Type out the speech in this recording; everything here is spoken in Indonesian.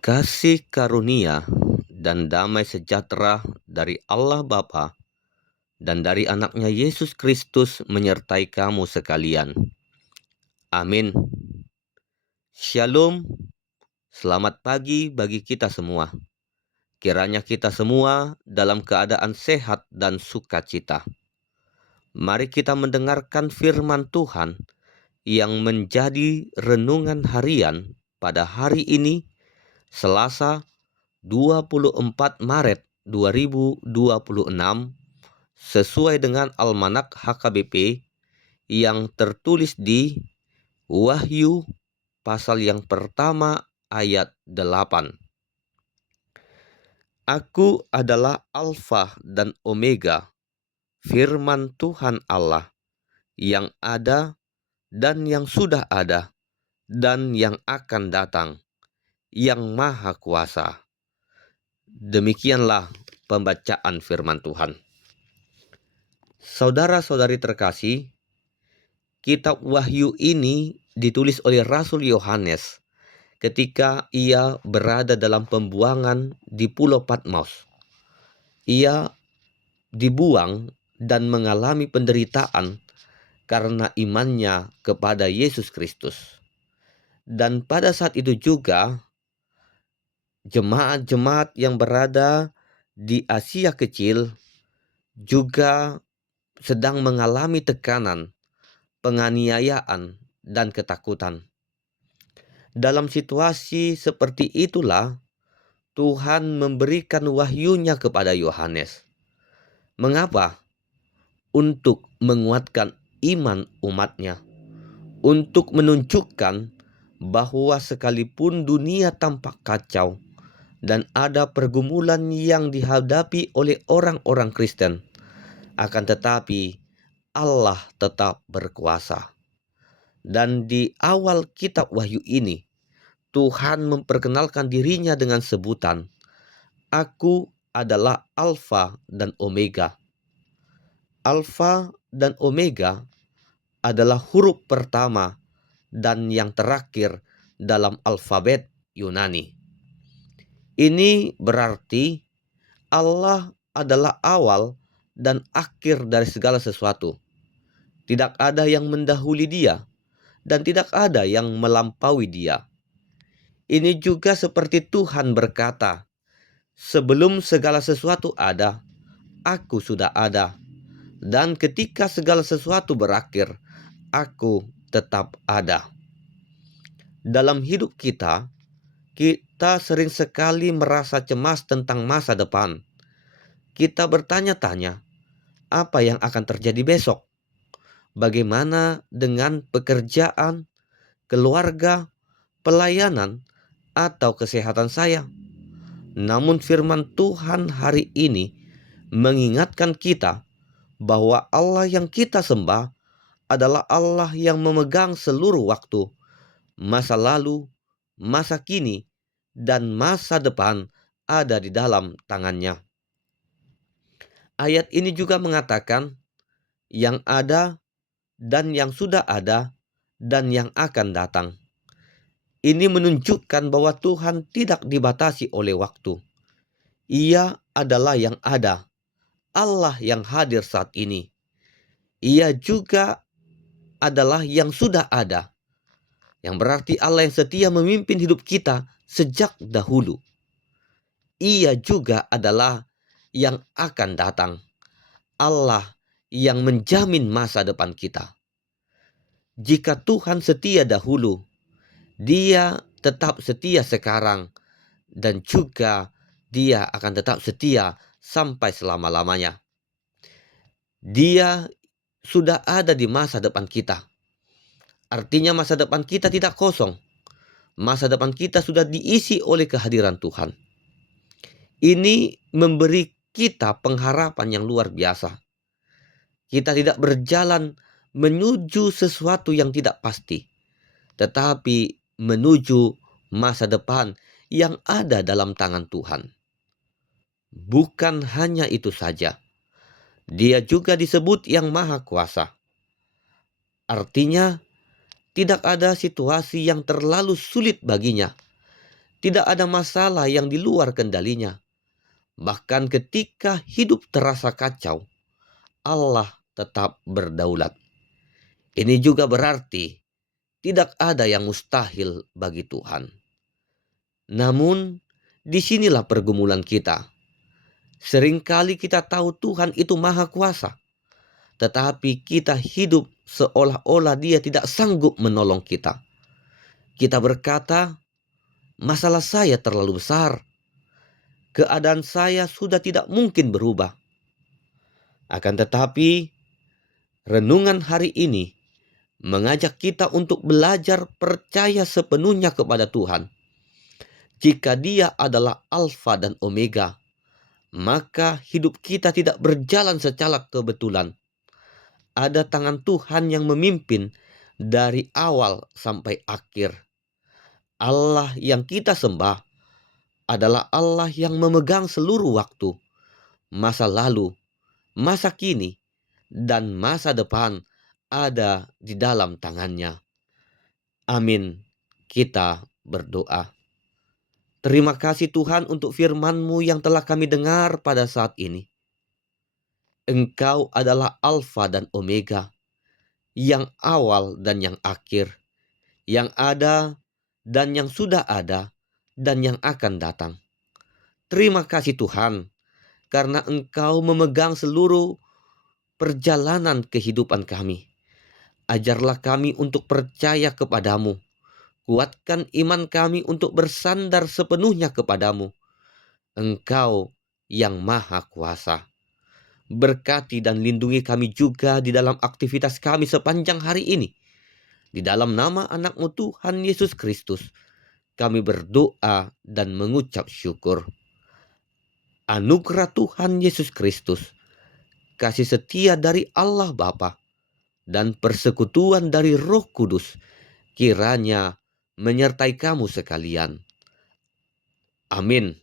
Kasih karunia dan damai sejahtera dari Allah Bapa dan dari anaknya Yesus Kristus menyertai kamu sekalian. Amin. Shalom, selamat pagi bagi kita semua. Kiranya kita semua dalam keadaan sehat dan sukacita. Mari kita mendengarkan firman Tuhan yang menjadi renungan harian pada hari ini, Selasa 24 Maret 2026, sesuai dengan Almanak HKBP yang tertulis di Wahyu pasal yang pertama ayat 8. Aku adalah Alfa dan Omega, firman Tuhan Allah, yang ada dan yang sudah ada dan yang akan datang, yang Maha Kuasa. Demikianlah pembacaan firman Tuhan. Saudara-saudari terkasih, kitab Wahyu ini ditulis oleh Rasul Yohanes ketika ia berada dalam pembuangan di Pulau Patmos. Ia dibuang dan mengalami penderitaan karena imannya kepada Yesus Kristus. Dan pada saat itu juga, jemaat-jemaat yang berada di Asia Kecil juga sedang mengalami tekanan, penganiayaan, dan ketakutan. Dalam situasi seperti itulah Tuhan memberikan wahyunya kepada Yohanes. Mengapa? Untuk menguatkan iman umatnya, untuk menunjukkan bahwa sekalipun dunia tampak kacau dan ada pergumulan yang dihadapi oleh orang-orang Kristen, akan tetapi Allah tetap berkuasa. Dan di awal kitab Wahyu ini, Tuhan memperkenalkan dirinya dengan sebutan, Aku adalah Alfa dan Omega. Alfa dan Omega adalah huruf pertama dan yang terakhir dalam alfabet Yunani. Ini berarti Allah adalah awal dan akhir dari segala sesuatu. Tidak ada yang mendahului Dia, dan tidak ada yang melampaui Dia. Ini juga seperti Tuhan berkata, sebelum segala sesuatu ada, aku sudah ada. Dan ketika segala sesuatu berakhir, aku tetap ada. Dalam hidup kita sering sekali merasa cemas tentang masa depan. Kita bertanya-tanya, apa yang akan terjadi besok? Bagaimana dengan pekerjaan, keluarga, pelayanan, atau kesehatan saya? Namun firman Tuhan hari ini mengingatkan kita bahwa Allah yang kita sembah adalah Allah yang memegang seluruh waktu, masa lalu, masa kini, dan masa depan ada di dalam tangannya. Ayat ini juga mengatakan yang ada dan yang sudah ada dan yang akan datang. Ini menunjukkan bahwa Tuhan tidak dibatasi oleh waktu. Ia adalah yang ada, Allah yang hadir saat ini. Ia juga adalah yang sudah ada, yang berarti Allah yang setia memimpin hidup kita sejak dahulu. Ia juga adalah yang akan datang, Allah yang menjamin masa depan kita. Jika Tuhan setia dahulu, Dia tetap setia sekarang, dan juga Dia akan tetap setia sampai selama-lamanya. Dia sudah ada di masa depan kita. Artinya masa depan kita tidak kosong. Masa depan kita sudah diisi oleh kehadiran Tuhan. Ini memberi kita pengharapan yang luar biasa. Kita tidak berjalan menuju sesuatu yang tidak pasti, tetapi menuju masa depan yang ada dalam tangan Tuhan. Bukan hanya itu saja, Dia juga disebut yang Maha Kuasa. Artinya, tidak ada situasi yang terlalu sulit baginya, Tidak ada masalah yang di luar kendalinya. Bahkan ketika hidup terasa kacau, Allah tetap berdaulat. Ini juga berarti tidak ada yang mustahil bagi Tuhan. Namun, disinilah pergumulan kita. Seringkali kita tahu Tuhan itu maha kuasa, tetapi kita hidup seolah-olah Dia tidak sanggup menolong kita. Kita berkata, masalah saya terlalu besar. Keadaan saya sudah tidak mungkin berubah. Akan tetapi, renungan hari ini mengajak kita untuk belajar percaya sepenuhnya kepada Tuhan. Jika Dia adalah Alfa dan Omega, maka hidup kita tidak berjalan secara kebetulan. Ada tangan Tuhan yang memimpin dari awal sampai akhir. Allah yang kita sembah adalah Allah yang memegang seluruh waktu, masa lalu, masa kini, dan masa depan ada di dalam tangannya. Amin. Kita berdoa. Terima kasih Tuhan untuk firman-Mu yang telah kami dengar pada saat ini. Engkau adalah Alfa dan Omega, yang awal dan yang akhir, yang ada dan yang sudah ada, dan yang akan datang. Terima kasih Tuhan, karena Engkau memegang seluruh perjalanan kehidupan kami. Ajarlah kami untuk percaya kepadamu. Kuatkan iman kami untuk bersandar sepenuhnya kepadamu. Engkau yang maha kuasa. Berkati dan lindungi kami juga di dalam aktivitas kami sepanjang hari ini. Di dalam nama anak-Mu Tuhan Yesus Kristus, kami berdoa dan mengucap syukur. Anugerah Tuhan Yesus Kristus, kasih setia dari Allah Bapa, dan persekutuan dari Roh Kudus, kiranya menyertai kamu sekalian. Amin.